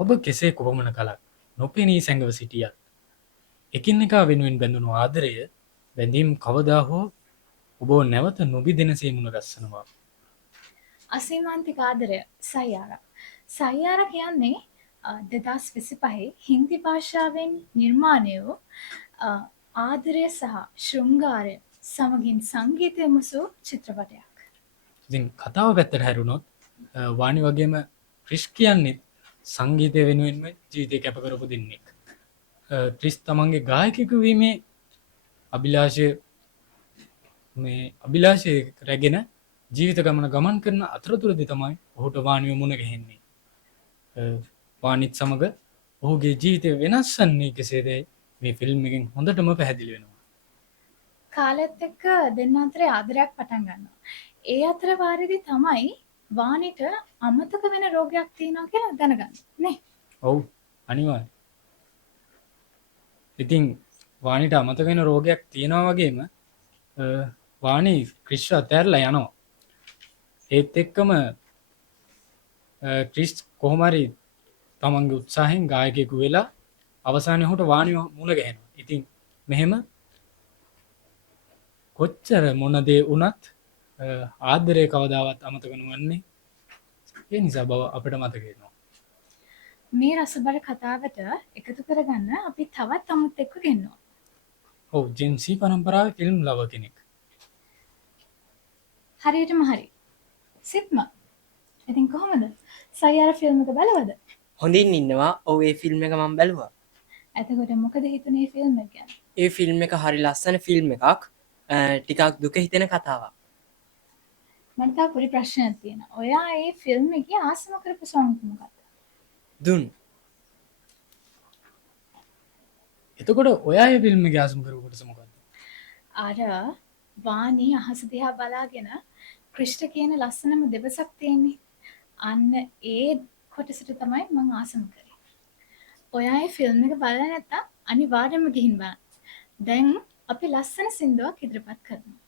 ඔබ කෙසේ කොපමණ කලක් නොපෙනී සැඟව සිටියත් එකිනෙකා වෙනුවෙන් බැඳුණු ආදරය බැඳීම් කවදා හෝ ඔබ නැවත නොබිදෙනසේ මුණ ගැස්සනවා. අසීමාන්තික ආදරය සයියාරා. සයියාරා කියන්නේ 2025 හින්දි භාෂාවෙන් නිර්මාණය වූ ආදරය සහ ශෘංගාරය සමගින් සංගීතය මුසු චිත්‍රපටයක්. ඉතින් කතාව පැත්තට හැරුණොත් වාණි වගේම ක්‍රිෂ් කියන්නේ සංගීතය වෙනුවෙන්ම ජීවිතය කැප කරපු දෙන්නෙක්. ක්‍රිස් තමන්ගේ ගායකයෙකු වීමේ අභිලාෂය රැගෙන ජීවිත ගමන් කරන අතරතුරදී තමයි ඔහුට වාණිව මුණ ගැහෙන්නේ. වාණිත් සමග ඔහුගේ ජීවිතය වෙනස් වන්නේ කෙසේදයි මේ ෆිල්ම් එකෙන් හොඳටම පැහැදිලි වෙනවා. කාලෙත් එක්ක දෙන්න අතරේ ආදරයක් පටන් ගන්නවා. ඒ අතර වාරේදී තමයි වාණිට අමතක වෙන රෝගයක් තියෙනවා කියලා දැනගන්නේ නේ. ඔව් අනිවාර්යයෙන්. ඉතින් වාණිට අමතක වෙන රෝගයක් තියෙනවා වගේම වාණි ක්‍රිෂ්ව අතෑරලා යනවා. ඒත් එක්කම ක්‍රිස් කොහොම හරි තමන්ගේ උත්සාහයෙන් ගායකයෙකු වෙලා අවසානයේ ඔහුට වාණිව මුණ ගැහෙනවා. ඉතින් මෙහෙම කොච්චර මොන දේ වුණත් ආදරය කවදාවත් අමතක නොවන්නේ. ඒ නිසා බව අපිට මතක වෙනවා. මේ රසබර කතාවට එකතු කරගන්න අපි තවත් අමුත් එක්ක ගෙන්නවා. ඔව් ජෙන්සි පරම්පරාවේ ෆිල්ම් ලව කෙනෙක්. හරියටම හරි. සිත්ම. ඉතින් කොහොමද? සයියාරා ෆිල්ම් එක බලවද? හොඳින් ඉන්නවා. ඔව් ඒ ෆිල්ම් එක මම බැලුවා. එතකොට මොකද හිතුනේ ෆිල්ම් එක ගැන? ඒ ෆිල්ම් එක හරි ලස්සන ෆිල්ම් එකක්. ටිකක් දුක හිතෙන කතාවක්. මට තා පොඩි ප්‍රශ්නයක් තියෙනවා. ඔයා ඒ ෆිල්ම් එකේ ආසම කරපු සොංග් මොකක්ද? දුන්. එතකොට ඔයා ඒ ෆිල්ම් එක ආසම කරපු කොටස මොකක්ද? අර වාණි අහස දිහා බලාගෙන ක්‍රිෂ්ට කියන ලස්සනම දෙබසක් තියෙන්නේ. අන්න ඒ කොටසට තමයි මම ආසම කරේ. ඔයා ඒ ෆිල්ම් එක බලලා නැත්නම් අනිවාර්යයෙන්ම ගිහින් බලන්න. දැන් අපි ලස්සන සින්දුවක් ඉදිරිපත් කරනවා.